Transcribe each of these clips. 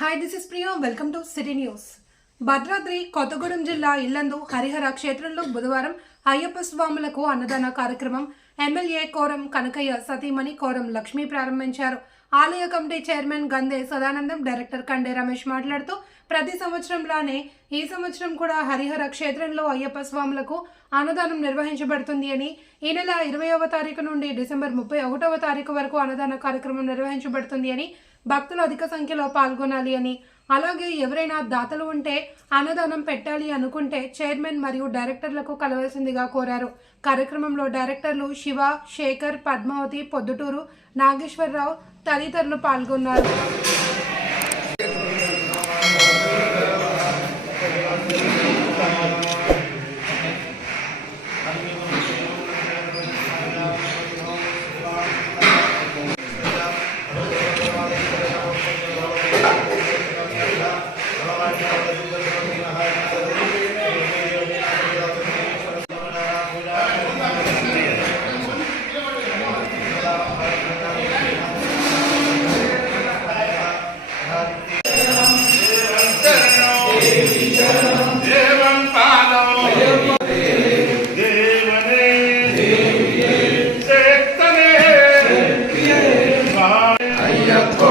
Hi this is Priya welcome to city news Bhadradri Kothagudem జిల్లా ఇల్లందు హరిహర క్షేత్రంలో బుధవారం అయ్యప్ప స్వాములకు అన్నదాన కార్యక్రమం. ఎమ్మెల్యే కోరం కనకయ్య సతీమణి కోరం లక్ష్మి ప్రారంభించారు. ఆలయ committee chairman Gande Sadanandam director Kande Ramesh మాట్లాడుతూ ప్రతి సంవత్సరంలానే ఈ సంవత్సరం కూడా హరిహర క్షేత్రంలో అయ్యప్ప స్వాములకు అన్నదానం నిర్వహించబడుతుంది అని ఈ నెల ఇరవైవ తారీఖు నుండి డిసెంబర్ ముప్పై ఒకటవ తారీఖు వరకు అన్నదాన కార్యక్రమం నిర్వహించబడుతుంది అని భక్తులు అధిక సంఖ్యలో పాల్గొనాలి అని. అలాగే ఎవరైనా దాతలు ఉంటే అన్నదానం పెట్టాలి అనుకుంటే చైర్మన్ మరియు డైరెక్టర్లకు కలవాల్సిందిగా కోరారు. కార్యక్రమంలో డైరెక్టర్లు శివ శేఖర్ పద్మావతి పొద్దుటూరు నాగేశ్వరరావు తదితరులు పాల్గొన్నారు.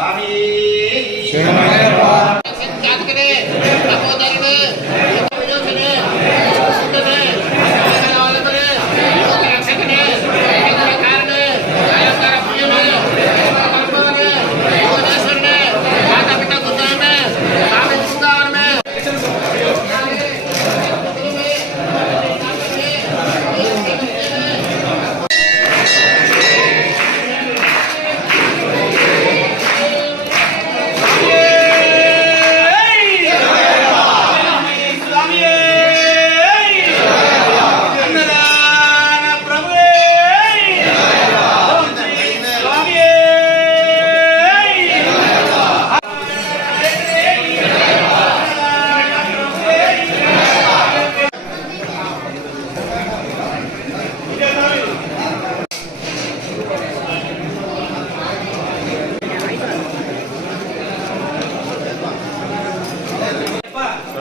అయ్యప్పో స్వామియే స్వామియే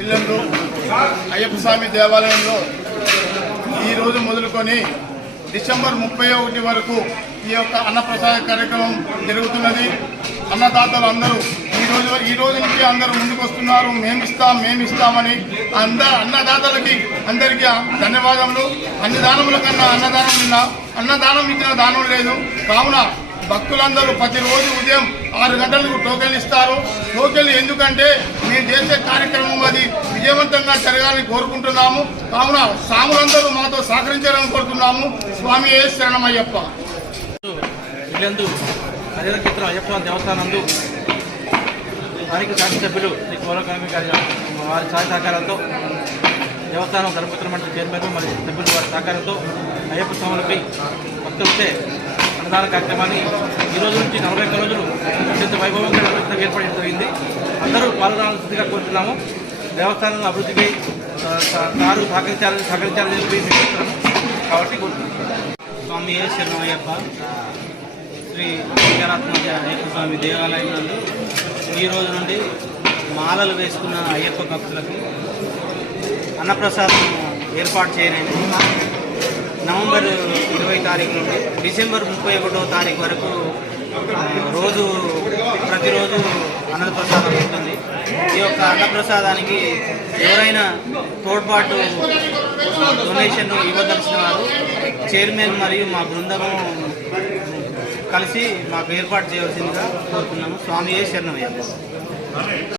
ఇల్లందు అయ్యప్ప స్వామి దేవాలయంలో ఈ రోజు మొదలుకొని డిసెంబర్ ముప్పై ఒకటి వరకు ఈ యొక్క అన్నప్రసాద కార్యక్రమం జరుగుతున్నది. అన్నదాతలు అందరూ ఈ రోజు ఈ రోజు నుంచి అందరూ ముందుకు వస్తున్నారు మేము ఇస్తాం మేము ఇస్తామని అంద అన్నదాతలకి అందరికీ ధన్యవాదములు. అన్నదానముల కన్నా అన్నదానం నిన్న అన్నదానం ఇచ్చిన దానం లేదు. కావున భక్తులందరూ ప్రతిరోజు ఉదయం ఆరు గంటలకు టోకెన్ ఇస్తారు. టోకెన్లు ఎందుకంటే మేము చేసే కార్యక్రమం అది విజయవంతంగా జరగాలని కోరుకుంటున్నాము. కావున సాములందరూ మాతో సహకరించాలని కోరుతున్నాము. స్వామి ఏ శరణమయ్యప్ప. అయ్యప్ప స్వామి దేవస్థానందు స్థానిక శాసనసభ్యులు శ్రీ కోరకర్మి గారి వారి సహాయ సహకారాలతో దేవస్థానం ధర్మపుత్ర మండలి చైర్మన్ మరియు సభ్యులు వారి సహకారంతో అయ్యప్ప స్వాములపై భక్తులచే ప్రధాన కార్యక్రమాన్ని ఈ రోజు నుంచి నలభై ఒక్క రోజులు అత్యంత వైభవంగా నిర్వహించడం ఏర్పడడం జరిగింది. అందరూ పాల్గొనాల్సిందిగా కోరుతున్నాము. దేవస్థానం అభివృద్ధికి ఆ, సారు సహకరించాలని సహకరించాలని చెప్పి కాబట్టి కోరుతున్నాము. స్వామి ఏ శరణయ్యప్ప శ్రీ శంకరాత్మక అయ్యప్ప స్వామి దేవాలయం నందు ఈ రోజు నుండి మాలలు వేసుకున్న అయ్యప్ప భక్తులకు అన్నప్రసాదం ఏర్పాటు చేయలేదు నవంబర్ ఇరవై తారీఖు నుండి డిసెంబర్ ముప్పై ఒకటో తారీఖు వరకు రోజు ప్రతిరోజు అన్నప్రసాదం ఉంటుంది. ఈ యొక్క అన్నప్రసాదానికి ఎవరైనా తోడ్పాటు డొనేషన్ ఇవ్వదలసిన వారు చైర్మన్ మరియు మా బృందము కలిసి మాకు ఏర్పాటు చేయవలసిందిగా కోరుతున్నాము. స్వామి శరణమయ్య